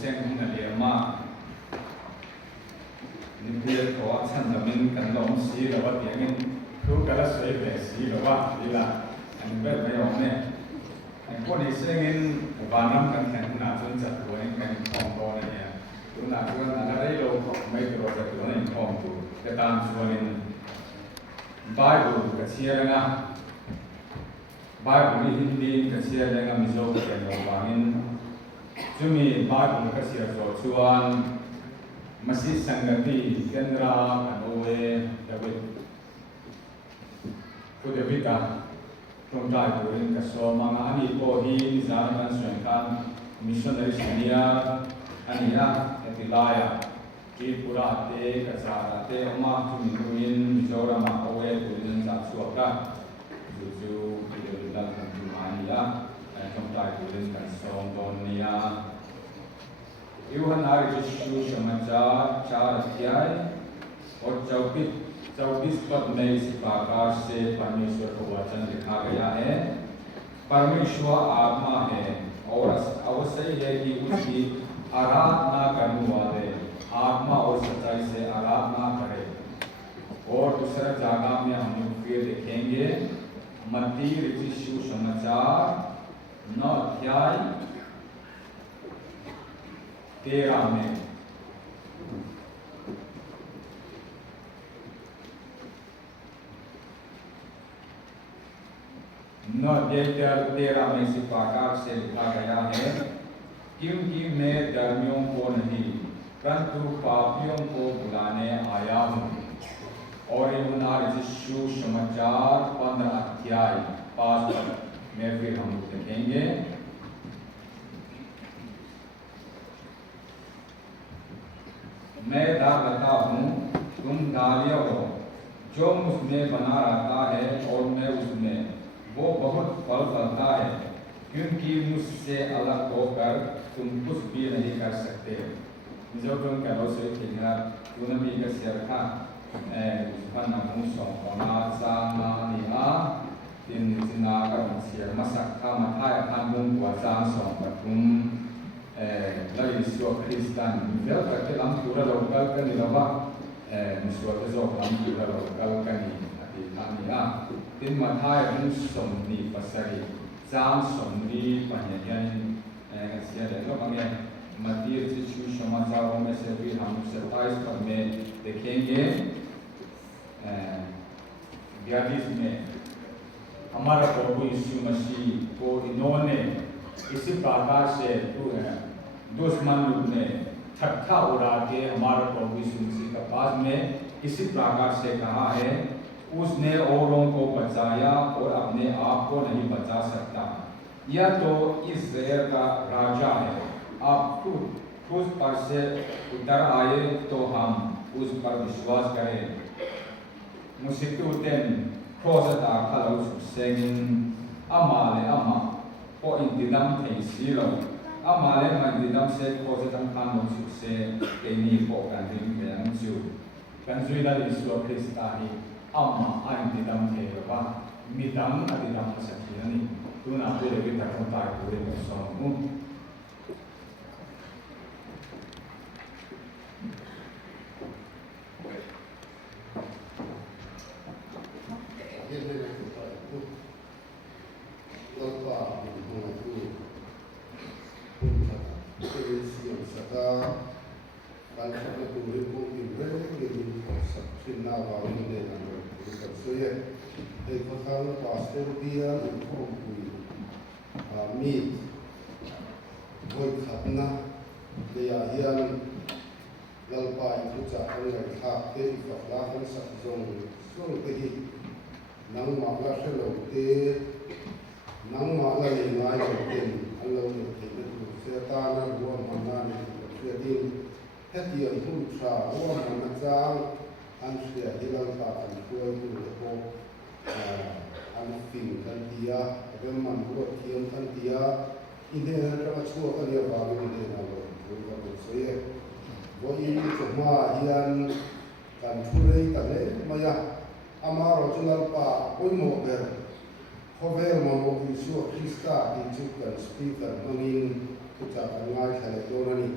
sen na lema ni bia ko chan da min kan Lungsir la wa tiangin tu kala sei be si la wa ila an be me on ne an ko ni sengin ba nam kan kan na chun chat ko en kan khom do ne tu na tu na dai lo mai do ja tu ne khom tu ke tam chuanin Bible ka chia na Bible ni Hindi ka chia na mizo ke no bangin Jumi Bible ka chia so chuan Masihi Sangati Kendra Kanoe David Ku David ka trong trai của mình cả số mga ani po hi zan man suen kan missionary senior ani ya etilaya ki pura te ka sara te oma tu minuin zora ma owe tu nin sa suaka ju ki dal kan tu ani ya trong trai của mình cả số don nia Yuhan Yesus समाचार 4 अध्याय और 24 पद में इस प्रकार से परमेश्वर का वचन लिखा गया है परमेश्वर आत्मा है और अवश्य है कि उसकी आराधना करने वाले आत्मा और सच्चाई से आराधना करे और दूसरा जगह में हम लोग फिर देखेंगे मत्ती यीशु समाचार 9 अध्याय 13 में तेरह में इसी प्रकार से लिखा गया है क्योंकि मैं धर्मियों को नहीं परंतु पापियों को बुलाने आया हूँ और यूहन्ना यीशु समाचार 15 अध्याय 5 में फिर हम देखेंगे मैं दाग रखा हूँ तुम डालियों हो जो मुझमें बना रहता है और मैं उसमें वो बहुत फल फलता है क्योंकि मुझसे अलग होकर तुम कुछ भी नहीं कर सकते जो तुम करो से किन्हा तुनमी का सिरखा फन मुसों कोना जाना निहा तीन जिना का सिर मसक्का मथाय खानुं वाजान सों तुम लगी सो क्रिस्तान वेल करके लम पूरा लोकल का निलवा मुसो तो जो लम पूरा लोकल का नि निहा tin mathai mun som ni pasari jam som ni Pathianni sia le lo mange Masihi यीशु समाचारों में से भी हम 27 पद में देखेंगे 42 में हमारा प्रभु यीशु मसीह को इन्होंने इसी प्रकार से दुश्मन लोग ने ठट्ठा उड़ा के हमारा प्रभु यीशु मसीह के पास में इसी प्रकार से कहा है उसने औरों को बचाया और अपने आप को नहीं बचा सकता यह तो इस्राएल का राजा है आप क्रूस पर से उतर आए तो हम उस पर विश्वास करें मुसिकुतेन खोजता खलो सेंगिन अमाले अमा को इंतिदम थे सीलो अमाले मंदिदम से खोजतम खानो से केनी को कंदिम बेंचु कंजुइला ईश्वर क्रिस्तानी amma antidam theva midam adidam sakhiyani tuna pure kita kontai pure somu Khawthlang pastor Bial Intawhkhawm meet Vawi-1na dia hian lalpai thu cha ngai thak te Khawthlang sak zong song te hi nang ma la shelo te nang ma la le ngai ko ten allo ne te tu se ta na ruwa ma na ne se din hetian hu cha ruwa ma na chang an se hilal ta kan tuai tu ko an fin kan dia rem man ro thiam kan dia ine ra chu ka dia ba ni ne na ro ko ko so ye wo yi chawhma hian kan thurei ta le maya ama ro chunal pa oi mo ber khover mo mo Yesu Krista ti chu kan speaker mangin puja kangai khale dorani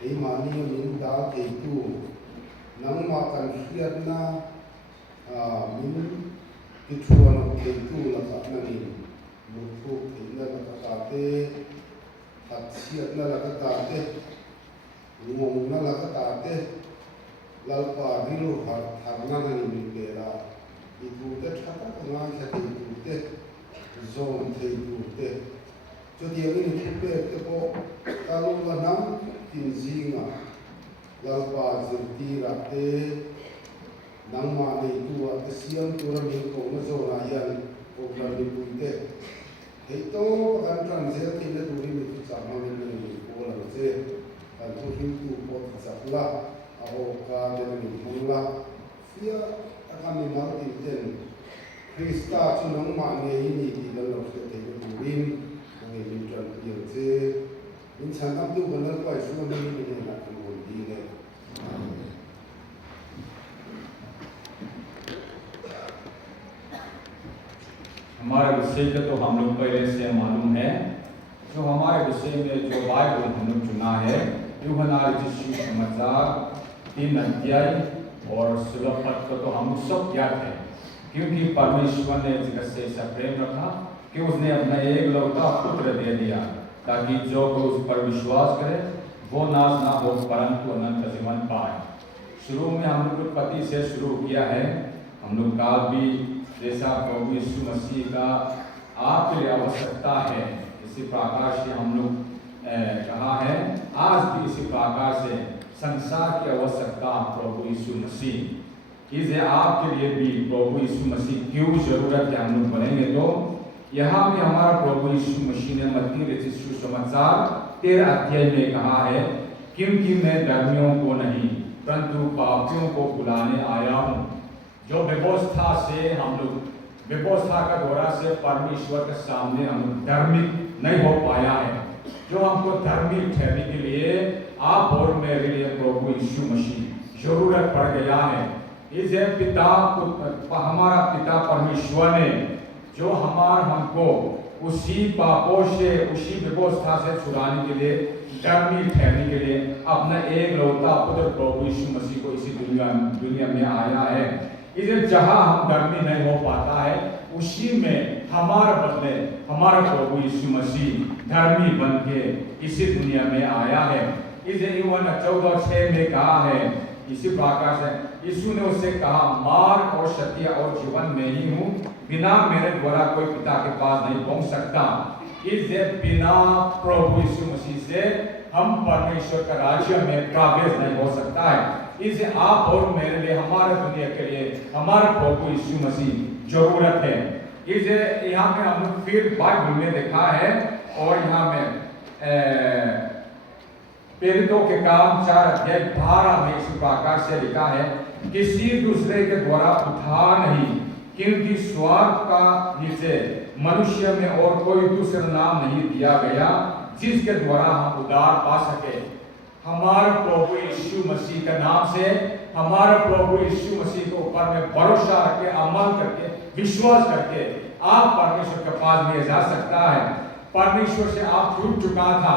ei mani min da ke tu nang ma kan hiat na min ituan ke tu la ka na ni mu thu ke na la ka te hat hiat na la ka te ngong na la ka te lalpa rilu har na ni min ke la itu te thata kangai khate tu te zone te tu te cho dia ini kupe te po kalau lanam tin zinga lalpa zirti rate nang ma nei tua te siam tura ni ko na zona yan ko klani puite hei to kan transit tin le turi ni tu sama ni ni ko la se kan tu hin tu po sakla aho ka de ni mula sia akan ni mal tin ten Krista chu nang ma nei ni ti la lo se te turin ngi min tran yin se min chan nam tu kan la kwai su ni ni na ko di ne हमारे विषय का तो हम लोग पहले से मालूम है जो हमारे विषय में जो बाइबल हम लोग चुना है यूहन्ना रचित समाचार 3 अध्याय और 16 पद को तो हम सब ज्ञात है क्योंकि परमेश्वर ने जगत से ऐसा प्रेम रखा कि उसने अपना एकलौता पुत्र दे दिया ताकि जो कोई उस पर विश्वास करे वो नाश ना हो परंतु अनंत जीवन पाए। शुरू में हम लोग पति से शुरू किया है हम लोग काल भी जैसा प्रभु यीशु मसीह का आपके लिए आवश्यकता है इसी प्रकार से हम लोग कहा है आज भी इसी प्रकार से संसार की आवश्यकता प्रभु यीशु मसीह इसे आपके लिए भी प्रभु यीशु मसीह क्यों जरूरत है हम लोग बनेंगे तो यहाँ भी हमारा प्रभु यीशु मसीह ने मत्ती रचित सुसमाचार 13 अध्याय में कहा है क्योंकि मैं धर्मियों को नहीं परंतु पापियों को बुलाने आया हूँ। जो व्यवस्था से हम लोग व्यवस्था का द्वारा से परमेश्वर के सामने हम धार्मिक नहीं हो पाया है जो हमको धार्मिक ठहरने के लिए आप और मेरे लिए प्रभु यीशु मसीह जरूरत पड़ गया है। इसे पिता हमारा पिता परमेश्वर ने जो हमको उसी पापों से उसी व्यवस्था से छुड़ाने के लिए धर्मी ठहरने के लिए अपना एकलौता पुत्र प्रभु यीशु मसीह को इसी दुनिया में आया है। इसे जहां हम धर्मी नहीं हो पाता है उसी में हमारा बदले हमारा प्रभु यीशु मसीह धर्मी बन के इसी दुनिया में आया है। इसे यूहन्ना 14:6 में कहा है इसी प्रकार से यीशु ने उससे कहा मार्ग और सत्य और जीवन में ही हूँ बिना मेरे द्वारा कोई पिता के पास नहीं पहुंच सकता। इसे बिना प्रभु यीशु मसीह से हम परमेश्वर का राज्य में प्रवेश नहीं हो सकता है। इसे आप और मेरे लिए हमारे दुनिया के लिए हमारे प्रभु यीशु मसीह जरूरत है। इसे यहाँ पे हम फिर बाइबल में देखा है और यहाँ में प्रेरितों के काम 4 अध्याय 12 में इस प्रकार से लिखा है किसी दूसरे के द्वारा उद्धार नहीं क्योंकि स्वर्ग का नीचे मनुष्य में और कोई दूसरा नाम नहीं दिया गया जिसके द्वारा हम उद्धार पा सके। हमारे प्रभु यीशु मसीह के नाम से हमारे प्रभु यीशु मसीह के ऊपर में भरोसा रखे अमल करके विश्वास करके आप परमेश्वर के पास में जा सकता है। परमेश्वर से आप छूट चुका था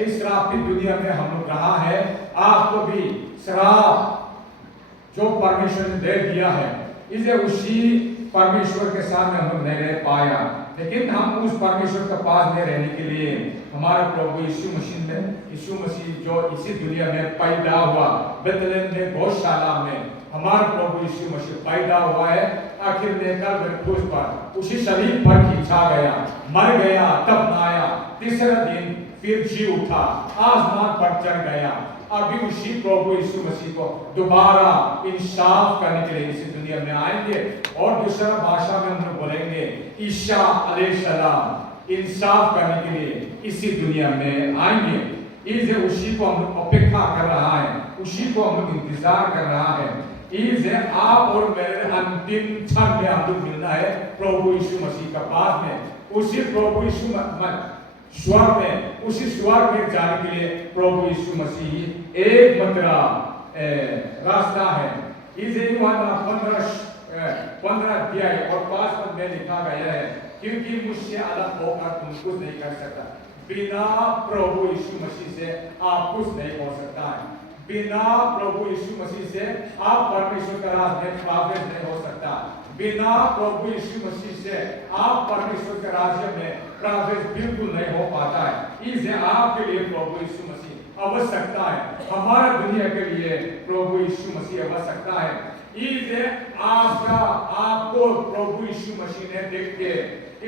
इस श्राप की दुनिया में हम लोग रहा है आपको भी श्राप जो परमेश्वर ने दे दिया है इसे उसी परमेश्वर के सामने हम लोग नहीं रह पाया लेकिन हम उस परमेश्वर के पास में रहने के लिए हमारा प्रभु यीशु मसीह जो इसी दुनिया में पैदा हुआ बेतलेहम में गौशाला में हमारा प्रभु यीशु मसीह पैदा हुआ है। आखिर में कलवरी क्रूस पर उसी शरीर पर खींचा गया मर गया तब आया तीसरे दिन फिर जी उठा आसमान पर चढ़ गया। अभी उसी प्रभु यीशु मसीह को दोबारा इंसाफ करने के लिए इसी दुनिया में आएंगे और दूसरा भाषा में हम लोग बोलेंगे ईसा अलैहिस्सलाम इंसाफ करने के लिए इसी दुनिया में आएंगे। इसे उसी को हम लोग अपेक्षा कर रहा है उसी को हम लोग इंतजार कर रहा है। इसे आप और मेरे अंतिम क्षण में हम लोग मिलना है प्रभु यीशु मसीह के पास में उसी प्रभु यीशु स्वर्ग में उसी स्वर्ग में जाने के लिए प्रभु यीशु मसीह एकमात्र रास्ता है। इसे यूहन्ना 15 अध्याय और 5 पद में लिखा गया है क्योंकि मुझसे अलग होकर तुम कुछ नहीं कर सकता बिना प्रभु यीशु मसीह से आप कुछ नहीं हो सकता है। बिना प्रभु यीशु मसीह से आप परमेश्वर का राज में प्रवेश नहीं हो सकता। बिना प्रभु यीशु मसीह से आप परमेश्वर के राज्य में प्रवेश बिल्कुल नहीं हो पाता है। इसे आपके लिए प्रभु यीशु मसीह आवश्यकता है। हमारा दुनिया के लिए प्रभु यीशु मसीह आवश्यकता है। इसे आपको प्रभु यीशु मसीह ने देख के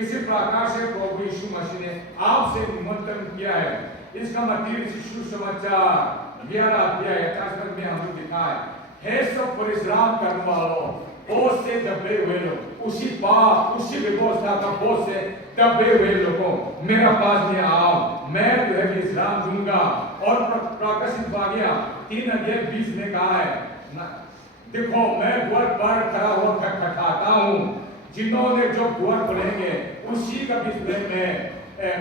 इसी प्रकार से प्रभु यीशु मसीह ने आपसे निमंत्रण किया है। इसका मतलब सुसमाचार 11 अध्याय 28 पद में हमको दिखा है सब परिश्रम करने वालों, बोझ से दबे हुए लोग, उसी पाप उसी व्यवस्था का बोझ से दबे हुए लोगों मेरा पास में आओ, मैं तुम्हें विश्राम दूंगा। और प्रकाशित वाक्य 3 अध्याय 20 में कहा है, देखो मैं द्वार पर खड़ा होकर खटखटाता हूँ, जिन्होंने जो द्वार खोलेंगे उसी का बीच में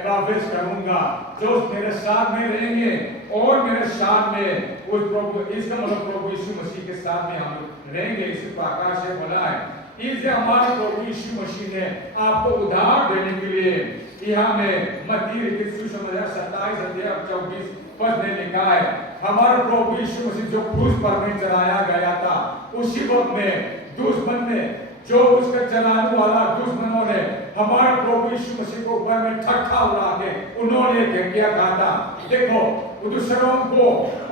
प्रवेश करूंगा। जो मेरे साथ में रहेंगे और मेरे साथ में उस प्रभु, इसका मतलब प्रभु यीशु मसीह के साथ में हम रहेंगे। इसी प्रकार से बोला है। इसे हमारे प्रभु यीशु मसीह ने आपको उधार देने के लिए यहाँ में मत्ती के सुसमाचार 27 अध्याय 24 पद में लिखा है, हमारा प्रभु यीशु मसीह जो क्रूस पर में चढ़ाया गया था, उसी वक्त में दुश्मन ने जो उसका चलाने वाला दुश्मनों ने हमारे प्रभु यीशु मसीह को ऊपर में ठट्ठा उड़ा के उन्होंने क्या कहा था, देखो दूसरों को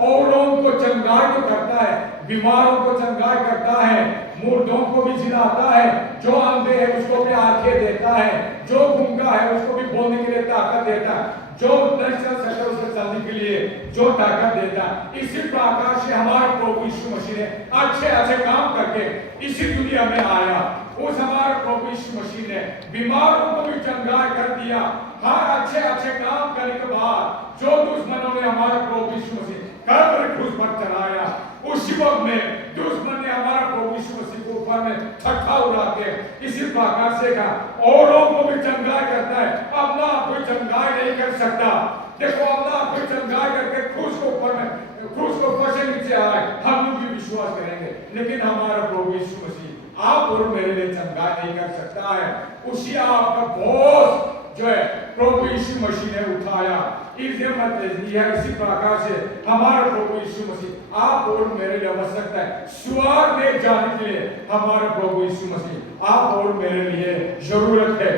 औरों को चंगाई तो करता है, बीमारों को चंगाई करता है, मुर्दों को भी जिलाता है, जो अंधे है उसको भी आंखें देता है, जो गूंगा है उसको भी बोलने के लिए ताकत देता है, जो नहीं चल सकता उसको चलने के लिए जो ताकत देता है। इसी प्रकार से हमारे प्रभु यीशु मसीह ने अच्छे काम करके इसी दुनिया में आया। उस हमारे प्रभु यीशु मसीह ने बीमारों को भी चंगाई कर दिया। हर अच्छे काम करने के बाद जो दुश्मनों ने हमारे प्रभु यीशु मसीह कब्र क्रूस पर चढ़ाया, उसी वक्त में दुश्मन ने हमारे प्रभु यीशु मसीह को ऊपर में ठट्ठा उड़ा के इसी प्रकार से कहा औरों को भी चंगाई करता है, अपना कोई चंगाई नहीं कर सकता। देखो अपना कोई चंगाई करके क्रूस को ऊपर से नीचे आए, हम लोग भी विश्वास करेंगे, लेकिन हमारा प्रभु यीशु मसीह आप और मेरे लिए चंगाई नहीं कर सकता है। उसी आपका बोझ जो है प्रभु यीशु मसीह ने उठाया। इसी प्रकार से हमारा प्रभु यीशु मसीह आप और मेरे लिए आवश्यकता है। स्वर्ग में जाने के लिए हमारा प्रभु यीशु मसीह आप और मेरे लिए जरूरत है।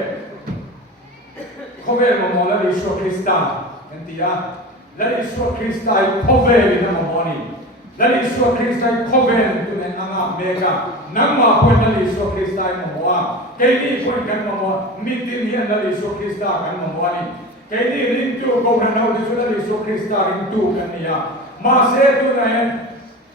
Khovel momola Yesu Krista, entia. Lali Yesu Krista I khovel ina momoni. Lali Yesu Krista I khovel tu ne anga mega. Nangma pun lali Yesu Krista I momoa. Kini pun kan momo mitin hian lali Yesu Krista kan momoni. Kini rintu ko ranau Yesu lali Yesu Krista rintu kan niya. Mase tu naen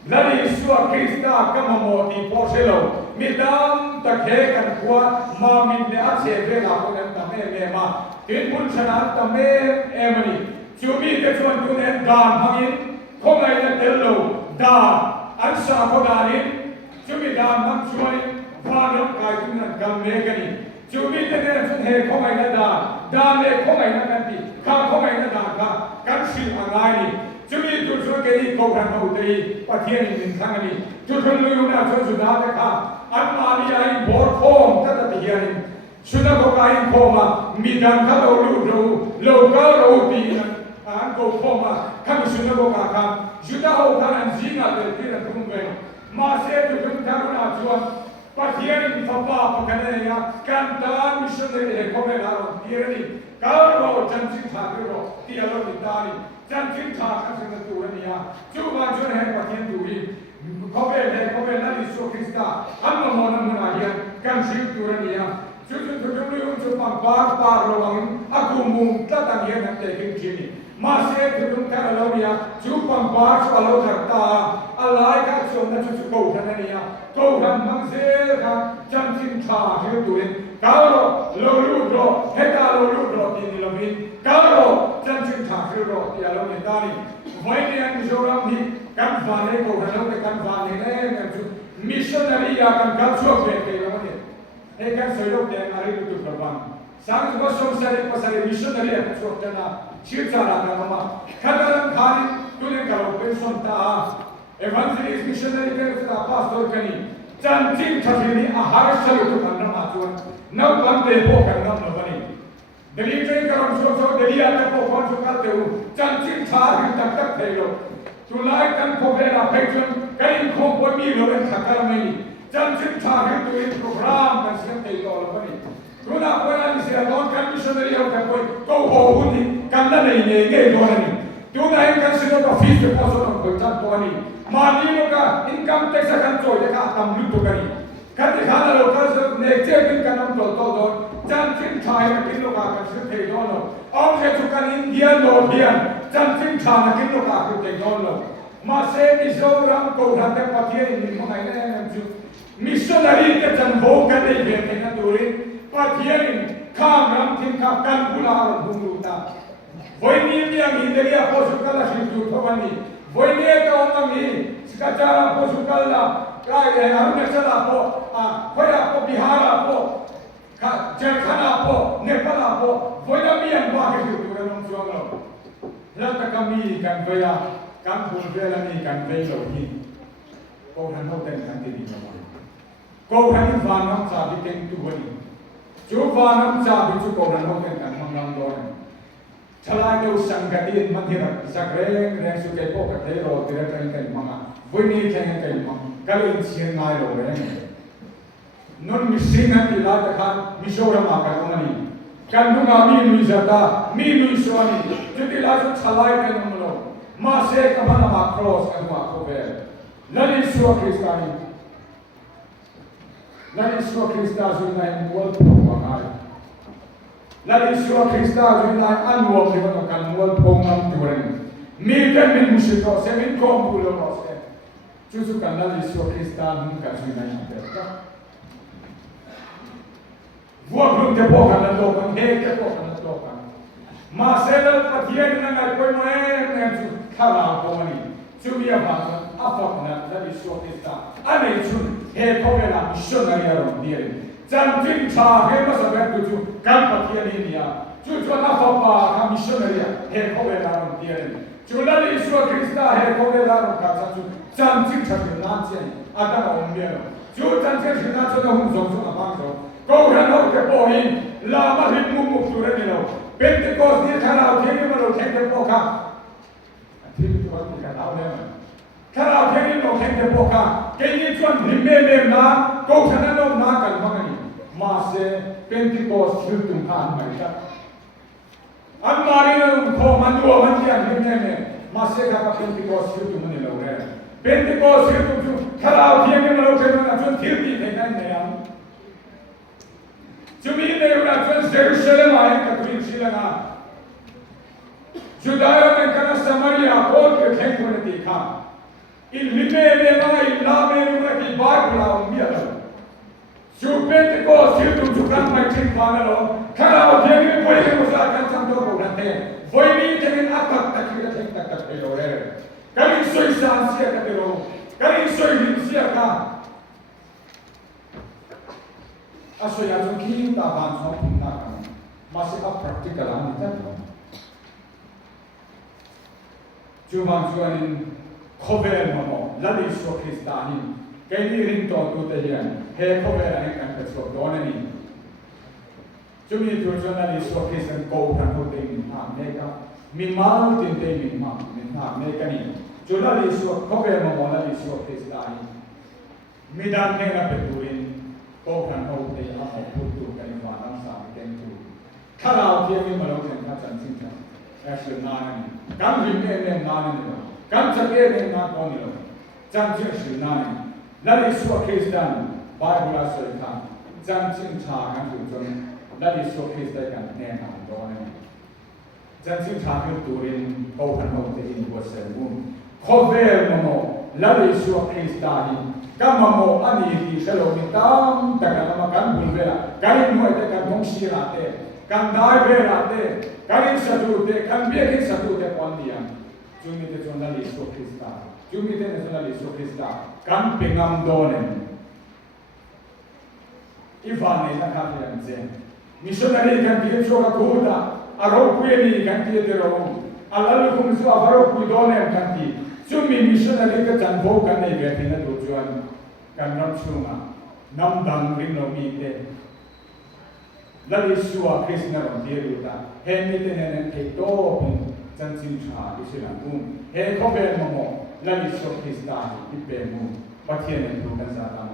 lali Yesu Krista kan momoti poselo. Midam takhe kan kuat ma min ne ache ve la ko nan tame me ma. Tin pun sanat tame emani. Chumi ke chuan tu ne dan hangin khongai na tello dan ansa ko danin. Chumi dan mang chuan phanom kai tu nan gam me kani. Chumi te ne chun he khongai na dan le khongai na kanti kha khongai na dan kha kan sil angai ni. Chumi tu chu ke ni ko ran ho dei Pathianni min thangani. Tu thun lu na chun su da ka anmani ai bor khom ta ta hianin. Sudah kau kain koma, midang kalau lu kalau di an kau koma, kami sudah kau kakam, sudah kau kanan zinga terkira tunggu. Masih tu tentang najuan, Pathianni papa pakai ya, kantan misalnya kau menaro kiri, kalau janji thakiro, tiada ditari, janji thakkan sudah turun ya, cuba jual Pathianni turi. Kau nari Yesu Krista, amma mana mana kan sih turun ya. Cucu pangpar lawangin aku mungta tangian nak tekin kini. Masih cucu kalau dia cucu pangpar kalau kerta alai kan sudah cucu kau kan mangser kan jantin cha hidup tulen. Kalau lalu do, heta lalu do ini lebih. Kalau jantin cha hidup dia lebih tadi. Wajib yang diorang ni kan vane kau kan vane kan missionary akan kalsuak mereka ni. Kan selok dan hari itu terbang. Sang semua somsari pasari missionary akan suatana cerita nama. Kadang hari tulen kalau person ta evangelist missionary kan pastor kani. Janji thafini ahar salu tu kan nama tuan. Nau bande bo kan nama bani. Dt.3 karon so Delhi ata po kon so kal teu chan chin tha hin tak thelo tulai kan khobera phaichun kain khom po mi lo len thakar mai chan chin tha hin tu in program kan siam tei to lo pani tuna pona ni sia don kan missionary ho kan koi ko ho uni kan la nei ne nge do ni tuna in kan sino ka fees pe po so ko chan to ni mani lo ka income tax kan choi de ka tam lu to kani kan ti khana lo ka so ne che bin kan nam to do chan chin tha hin kin lo ka kan sim tei do lo ông sẽ chụp cái India nổi tiếng chân chính thà là cái lúc nào cũng thành công rồi mà sẽ đi sâu lắm cầu thang tới Pathianni mình không phải là chụp missionary cái chân vô cái này về thành cái tuổi Pathianni kham lắm thiên kham căn bula rồi bung lụt ta với niệm như anh đi đây có sự cái là sự chụp thôi anh với niệm cái ông anh cái cha có sự cái là cái hàng này sẽ là có phải là có Bihar là có Jharkhand po, Nepal po, voida mian ba ke tu kan long chuang lo. La ta kami kan voida, kan pun vela ni kan vei lo ni. Ko han ho ten kan ti ni lo. Ko han va nam sa bi ken tu ni. Chu va nam sa bi chu ko han ho ten kan mang lang do ni. Chalai do Sangati manthira sakre re su ke po ka te ro tira kan kan manga. Voi ni chen kan mang. Kalin chen ngai lo re. Non misingan di lada kan misora makan orang ni. Kan dunga mi misata, mi misoni. Jadi lalu salai kan orang. Masih kemana makros kan makober. Lalu suah Kristani. Lalu suah Kristani sudah mual pungwangai. Lalu suah Kristani sudah anual dengan kan mual pungwang tuan. Mi kan min musiko, semin kompulo rose. Justru kan lalu suah Kristani kan sudah yang Vua belum tepokan dan dokan, tepokan dan dokan. Masalah Pathianni nangai koi moen khala komani. Cumi apa? Apa kena dari Sokista? Ane cun kobela missionary arom dia. Jantin cha masa bertuju kan Pathianni ni ya. Cucu apa kan missionary kobela arom dia. Cula di Sokista kobela arom kata cu jantin cha nanti ada orang dia. Cu jantin kita sudah hunsong abang so. Kau kan nak kepoin, lama hidup muktur ni lo. Pentecost ni kalau kini malu kena poka. Tidak tuan kita tahu ni. Kalau kini lo kena poka, kini tuan himmel na, kau kan lo nak kalmang ni. Masa Pentecost hidup kan mereka. Amari lo kau mandua mandian himmel. Masa kata Pentecost hidup ni lo re. Pentecost hidup tu kalau kini malu kena tuan hidup ni ni yang. Cumi ne udah tuan Jerusalem ayat katuin silaga. Judaya mereka Samaria pun berkembang nanti kan. Ilmu memang ilmu memang di bawah pulau biar. Supaya kau siapa juga macam mana lo. Kalau dia ni boleh musyawarah sampai kau nanti. Boleh jangan akak tak kira tak pelor. Kalau soi sansia kata lo. Kalau soi hinsia kan. Aso ya tu kita bantu kita masih apa praktikal ni tak? Cuma jualin khober mamo, lalu suah Kristani, kini rinto tu terjadi, khober ni kan tersuap dona ni. Cuma itu jualan suah Kristen kau kan hotel ni, mereka mimal tinte mimam, mereka ni. Jualan suah khober mamo, lalu suah Kristani, midang ni nak betuin. Kau kan tahu dia apa putu kan ibadah sah tentu. Kalau dia ni malu kan macam cinta, asal nani, kan bimbe ni nani ni, kan cakap ni nani kau ni, jangan asal nani. Lalu suah Kristen, Bible asal kan, jangan cinta kan tujuan, lalu suah Kristen kan nehan doa ni. Jangan cinta kan turin, kau kan tahu dia ini buat sebun. Khober mamo, lalu suah Kristen. Kamu ani di selalu hitam, tak ada makan bulbera. Kali muat kan Lungsir ate, kan dai ate, kali satu te, kan biakin satu te pondian. Cuma itu jurnali Krista, cuma itu jurnali Krista. Kan pengam donen. Ivan ni nak kata yang zen. Missionary kan dia coba kuda, arau kueni kan dia terong. Alalu kumsu arau kuidonen kan dia. Cuma missionary ke jangan kan ni berarti tujuan kan nam cuma nam dang ring lo mi te la li suwa krishna rom dia ruta he mi te ne te to pin chan chin cha isila mu he ko be mo la li so krista hi pe mu pathian ne tu kan sa ta